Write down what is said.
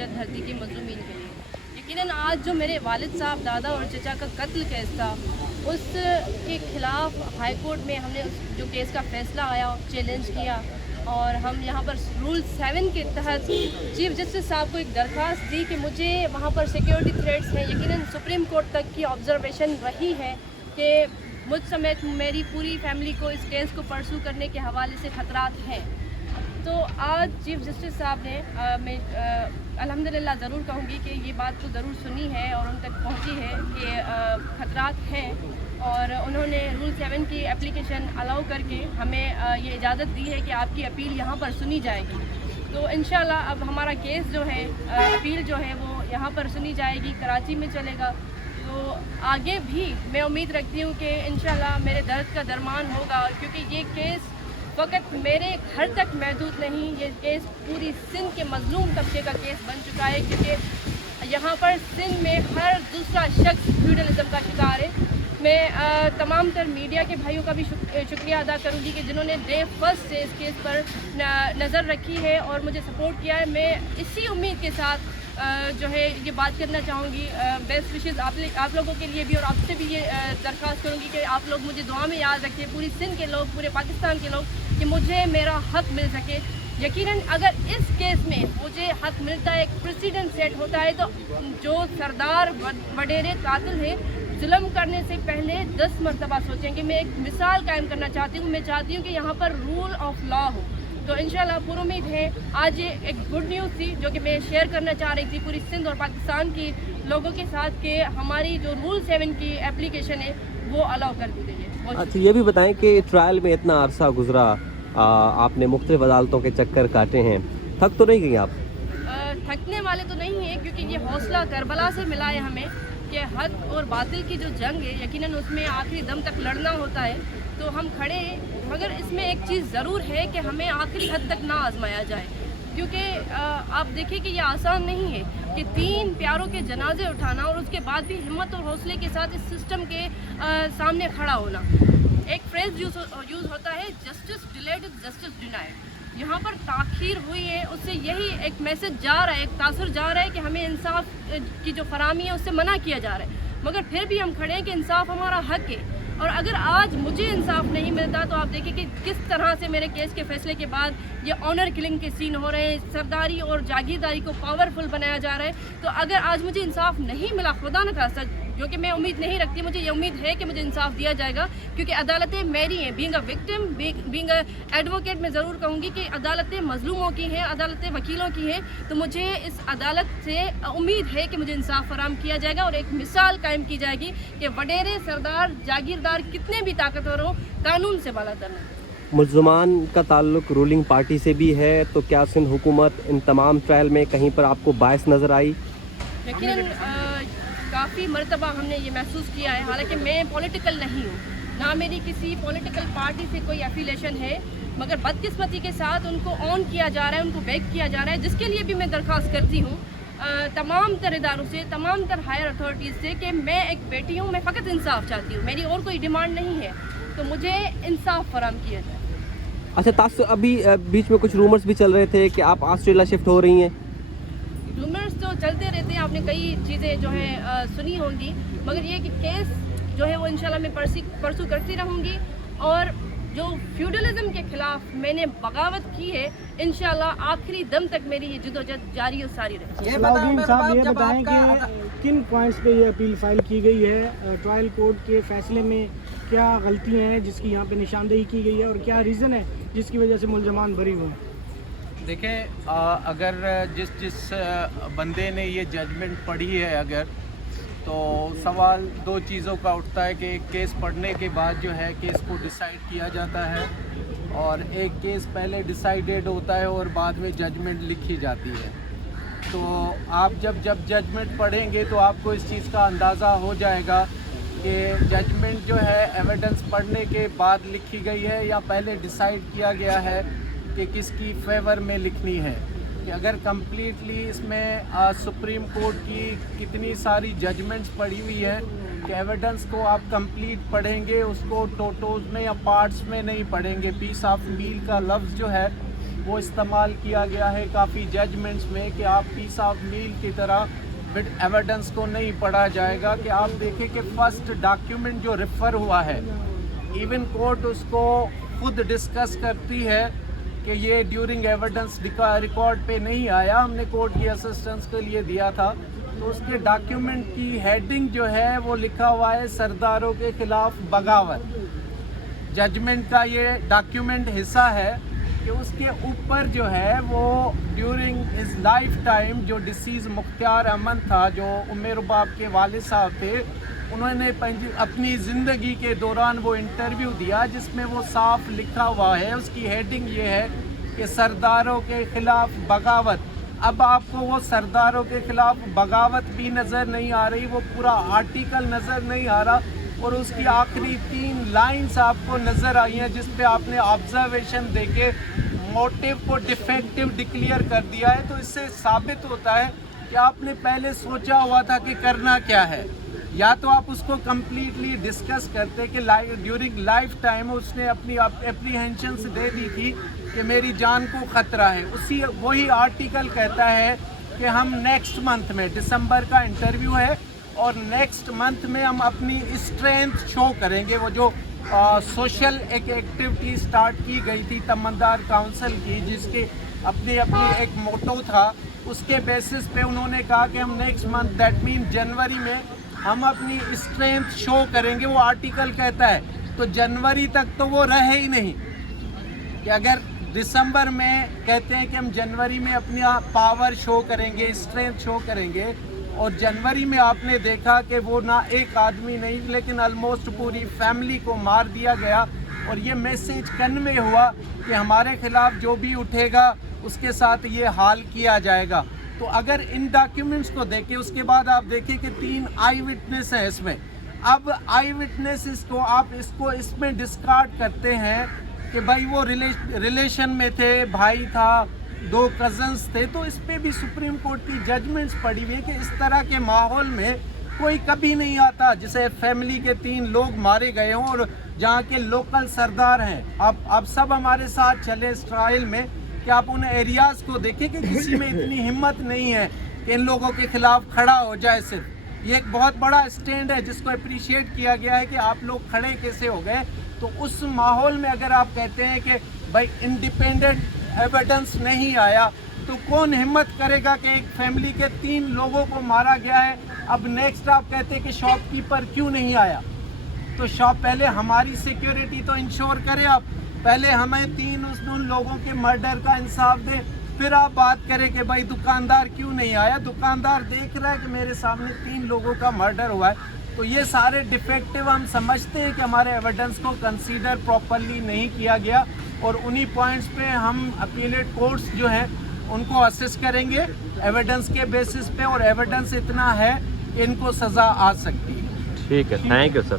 जद्दोजहद धरती की मज़लूमीन के लिए। यकीनन आज जो मेरे वालिद साहब, दादा और चचा का कत्ल केस था, उसके ख़िलाफ़ हाई कोर्ट में हमने उस जो केस का फ़ैसला आया चैलेंज किया, और हम यहाँ पर रूल 7 के तहत चीफ जस्टिस साहब को एक दरख्वास्त दी कि मुझे वहाँ पर सिक्योरिटी थ्रेट्स हैं। यकीनन सुप्रीम कोर्ट तक की ऑब्जर्वेशन रही है कि मुझ समेत मेरी पूरी फैमिली को इस केस को परसू करने के हवाले से ख़तरात हैं। तो आज चीफ जस्टिस साहब ने मैं अल्हम्दुलिल्लाह ज़रूर कहूँगी कि ये बात तो ज़रूर सुनी है और उन तक पहुँची है कि ख़तरात हैं, और उन्होंने रूल 7 की एप्लीकेशन अलाउ करके हमें ये इजाज़त दी है कि आपकी अपील यहाँ पर सुनी जाएगी। तो इंशाल्लाह अब हमारा केस जो है, अपील जो है वो यहाँ पर सुनी जाएगी, कराची में चलेगा। तो आगे भी मैं उम्मीद रखती हूँ कि इंशाल्लाह मेरे दर्द का दरमान होगा, क्योंकि ये केस फ़कत मेरे घर तक महदूद नहीं, ये केस पूरी सिंध के मज़लूम तबके का केस बन चुका है, क्योंकि यहाँ पर सिंध में हर दूसरा शख्स फ्यूडलिज़म का शिकार है। मैं तमाम तर मीडिया के भाइयों का भी शुक्रिया अदा करूँगी कि जिन्होंने डे फर्स्ट से इस केस पर नज़र रखी है और मुझे सपोर्ट किया है। मैं इसी उम्मीद के साथ जो है ये बात करना चाहूँगी, बेस्ट विशेज़ आप लोगों के लिए भी, और आपसे भी ये दरख्वास्त करूँगी कि आप लोग मुझे दुआ में याद रखिए, पूरी सिंध के लोग, पूरे पाकिस्तान के लोग, कि मुझे मेरा हक़ मिल सके। यकीनन अगर इस केस में मुझे हक़ मिलता है, एक प्रेसिडेंट सेट होता है, तो जो सरदार वडेरे कातिल है, जुल्म करने से पहले 10 मरतबा सोचें। कि मैं एक मिसाल कायम करना चाहती हूँ, मैं चाहती हूँ कि यहाँ पर रूल ऑफ लॉ हो। तो इंशाल्लाह पूरी उम्मीद है आज ये एक गुड न्यूज़ थी जो कि मैं शेयर करना चाह रही थी पूरी सिंध और पाकिस्तान की लोगों के साथ, कि हमारी जो रूल 7 की एप्लीकेशन है वो अलाउ कर दी गई है। अच्छा, ये भी बताएं कि ट्रायल में इतना अरसा गुजरा, आपने मुख्तलिफ अदालतों के चक्कर काटे हैं, थक तो नहीं गई आप? थकने वाले तो नहीं हैं, क्योंकि ये हौसला करबला से मिला है हमें कि हक और बातिल की जो जंग है, यकीनन उसमें आखिरी दम तक लड़ना होता है। तो हम खड़े हैं, मगर इसमें एक चीज़ ज़रूर है कि हमें आखिरी हद तक ना आजमाया जाए, क्योंकि आप देखिए कि ये आसान नहीं है कि 3 प्यारों के जनाजे उठाना और उसके बाद भी हिम्मत और हौसले के साथ इस सिस्टम के सामने खड़ा होना। एक फ्रेज़ यूज़ होता है, justice delayed is justice denied. यहाँ पर ताख़ीर हुई है, उससे यही एक मैसेज जा रहा है, एक तासुर जा रहा है कि हमें इंसाफ की जो फराहमी है उससे मना किया जा रहा है, मगर फिर भी हम खड़े हैं कि इंसाफ हमारा हक़ है। और अगर आज मुझे इंसाफ नहीं मिलता तो आप देखिए कि किस तरह से मेरे केस के फैसले के बाद ये ऑनर किलिंग के सीन हो रहे हैं, सरदारी और जागीरदारी को पावरफुल बनाया जा रहा है। तो अगर आज मुझे इंसाफ नहीं मिला, खुदा न खास्ता, जो कि मैं उम्मीद नहीं रखती, मुझे ये उम्मीद है कि मुझे इंसाफ दिया जाएगा, क्योंकि अदालतें मेरी हैं। Being a victim, being a advocate, मैं ज़रूर कहूँगी कि अदालतें मजलूमों की हैं, अदालतें वकीलों की हैं। तो मुझे इस अदालत से उम्मीद है कि मुझे इंसाफ फराहम किया जाएगा और एक मिसाल कायम की जाएगी कि वडेरे, सरदार, जागीरदार कितने भी ताकतवर हो, कानून से बालातर नहीं। मुल्ज़मान का ताल्लुक रूलिंग पार्टी से भी है, तो क्या सिंध हुकूमत इन तमाम ट्रायल में कहीं पर आपको बायस नज़र आई? यकीनन काफ़ी मरतबा हमने ये महसूस किया है। हालांकि मैं पॉलिटिकल नहीं हूँ, ना मेरी किसी पॉलिटिकल पार्टी से कोई एफिलेशन है, मगर बदकिस्मती के साथ उनको ऑन किया जा रहा है, उनको बैक किया जा रहा है, जिसके लिए भी मैं दरख्वास्त करती हूँ तमाम तर इदारों से, तमाम तर हायर अथॉरिटीज़ से, कि मैं एक बेटी हूँ, मैं फ़कत इंसाफ चाहती हूँ, मेरी और कोई डिमांड नहीं है, तो मुझे इंसाफ फराहम किया जाए। अच्छा तासु, अभी बीच में कुछ रूमर्स भी चल रहे थे कि आप ऑस्ट्रेलिया शिफ्ट हो रही हैं। रूमर्स तो चलते रहते हैं, आपने कई चीज़ें जो है सुनी होंगी, मगर ये कि केस जो है वो इंशाल्लाह मैं परसू करती रहूँगी, और जो फ्यूडलिज़म के ख़िलाफ़ मैंने बगावत की है, इंशाल्लाह आखिरी दम तक मेरी ये जद्दोजहद जारी और सारी रहेगी। सलाउद्दीन साहब ये बताएं कि किन पॉइंट्स पे ये अपील फाइल की गई है, ट्रायल कोर्ट के फैसले में क्या गलतियां हैं जिसकी यहाँ पे निशानदेही की गई है, और क्या रीज़न है जिसकी वजह से मुल्ज़मान बरी हुए? देखें, अगर जिस बंदे ने ये जजमेंट पढ़ी है, अगर तो सवाल 2 चीज़ों का उठता है कि एक केस पढ़ने के बाद जो है केस को डिसाइड किया जाता है, और एक केस पहले डिसाइडेड होता है और बाद में जजमेंट लिखी जाती है। तो आप जब जजमेंट पढ़ेंगे तो आपको इस चीज़ का अंदाज़ा हो जाएगा कि जजमेंट जो है एविडेंस पढ़ने के बाद लिखी गई है या पहले डिसाइड किया गया है कि किसकी फेवर में लिखनी है। कि अगर कम्प्लीटली इसमें सुप्रीम कोर्ट की कितनी सारी जजमेंट्स पड़ी हुई है कि एविडेंस को आप कंप्लीट पढ़ेंगे, उसको टोटोज में या पार्ट्स में नहीं पढ़ेंगे। पीस ऑफ मील का लफ्ज़ जो है وہ استعمال کیا گیا ہے کافی ججمنٹس میں کہ آپ پیس آف میل کی طرح ایویڈنس کو نہیں پڑھا جائے گا. کہ آپ دیکھیں کہ فرسٹ ڈاکیومنٹ جو ریفر ہوا ہے ایون کورٹ اس کو خود ڈسکس کرتی ہے کہ یہ ڈیورنگ ایویڈنس ریکارڈ پہ نہیں آیا, ہم نے کورٹ کی اسسٹنس کے لیے دیا تھا. تو اس کے ڈاکیومنٹ کی ہیڈنگ جو ہے وہ لکھا ہوا ہے سرداروں کے خلاف بغاوت. ججمنٹ کا یہ ڈاکیومنٹ حصہ ہے کہ اس کے اوپر جو ہے وہ ڈیورنگ ہز لائف ٹائم جو ڈسیز مختار احمد تھا, جو ام رباب کے والد صاحب تھے, انہوں نے اپنی زندگی کے دوران وہ انٹرویو دیا جس میں وہ صاف لکھا ہوا ہے, اس کی ہیڈنگ یہ ہے کہ سرداروں کے خلاف بغاوت. اب آپ کو وہ سرداروں کے خلاف بغاوت بھی نظر نہیں آ رہی, وہ پورا آرٹیکل نظر نہیں آ رہا, اور اس کی آخری 3 لائنز آپ کو نظر آئی ہیں جس پہ آپ نے آبزرویشن دے کے موٹیو کو ڈیفیکٹیو ڈکلیئر کر دیا ہے. تو اس سے ثابت ہوتا ہے کہ آپ نے پہلے سوچا ہوا تھا کہ کرنا کیا ہے. یا تو آپ اس کو کمپلیٹلی ڈسکس کرتے کہ ڈیورنگ لائف ٹائم اس نے اپنی اپریہینشنس دے دی تھی کہ میری جان کو خطرہ ہے. وہی آرٹیکل کہتا ہے کہ ہم نیکسٹ منتھ میں, دسمبر کا انٹرویو ہے, اور نیکسٹ منتھ میں ہم اپنی اسٹرینتھ شو کریں گے. وہ جو سوشل ایک ایکٹیویٹی سٹارٹ کی گئی تھی تمندار کاؤنسل کی, جس کے اپنی ایک موٹو تھا, اس کے بیسس پہ انہوں نے کہا کہ ہم نیکسٹ منتھ دیٹ مین جنوری میں ہم اپنی اسٹرینتھ شو کریں گے. وہ آرٹیکل کہتا ہے. تو جنوری تک تو وہ رہے ہی نہیں, کہ اگر دسمبر میں کہتے ہیں کہ ہم جنوری میں اپنی پاور شو کریں گے, اسٹرینتھ شو کریں گے, اور جنوری میں آپ نے دیکھا کہ وہ نہ ایک آدمی نہیں لیکن آلموسٹ پوری فیملی کو مار دیا گیا, اور یہ میسیج کنوے ہوا کہ ہمارے خلاف جو بھی اٹھے گا اس کے ساتھ یہ حال کیا جائے گا. تو اگر ان ڈاکیومنٹس کو دیکھیں, اس کے بعد آپ دیکھیں کہ 3 آئی وٹنس ہیں اس میں. اب آئی وٹنس کو آپ اس میں ڈسکارڈ کرتے ہیں کہ بھائی وہ ریلیشن میں تھے, بھائی تھا, 2 کزنس تھے. تو اس پہ بھی سپریم کورٹ کی ججمنٹس پڑی ہوئی ہے کہ اس طرح کے ماحول میں کوئی کبھی نہیں آتا جسے فیملی کے 3 لوگ مارے گئے ہوں, اور جہاں کے لوکل سردار ہیں. آپ سب ہمارے ساتھ چلے اس ٹرائل میں کہ آپ ان ایریاز کو دیکھیں کہ کسی میں اتنی ہمت نہیں ہے کہ ان لوگوں کے خلاف کھڑا ہو جائے. صرف یہ ایک بہت بڑا اسٹینڈ ہے جس کو اپریشیٹ کیا گیا ہے کہ آپ لوگ کھڑے کیسے ہو گئے. تو اس ماحول میں اگر آپ کہتے ہیں کہ بھائی انڈیپینڈنٹ ایویڈنس نہیں آیا, تو کون ہمت کرے گا کہ ایک فیملی کے 3 لوگوں کو مارا گیا ہے. اب نیکسٹ آپ کہتے ہیں کہ شاپ کیپر کیوں نہیں آیا. تو پہلے ہماری سیکیورٹی تو انشور کرے, آپ پہلے ہمیں 3 ان لوگوں کے مرڈر کا انصاف دیں, پھر آپ بات کریں کہ بھائی دکاندار کیوں نہیں آیا. دکاندار دیکھ رہا ہے کہ میرے سامنے 3 لوگوں کا مرڈر ہوا ہے. تو یہ سارے ڈیفیکٹیو ہم سمجھتے ہیں کہ ہمارے ایویڈنس کو کنسیڈر پراپرلی نہیں کیا گیا, اور انہی پوائنٹس پہ ہم اپیلیٹ کورٹس جو ہیں ان کو اسیس کریں گے ایویڈنس کے بیسس پہ, اور ایویڈنس اتنا ہے کہ ان کو سزا آ سکتی ہے. ٹھیک ہے, تھینک یو سر.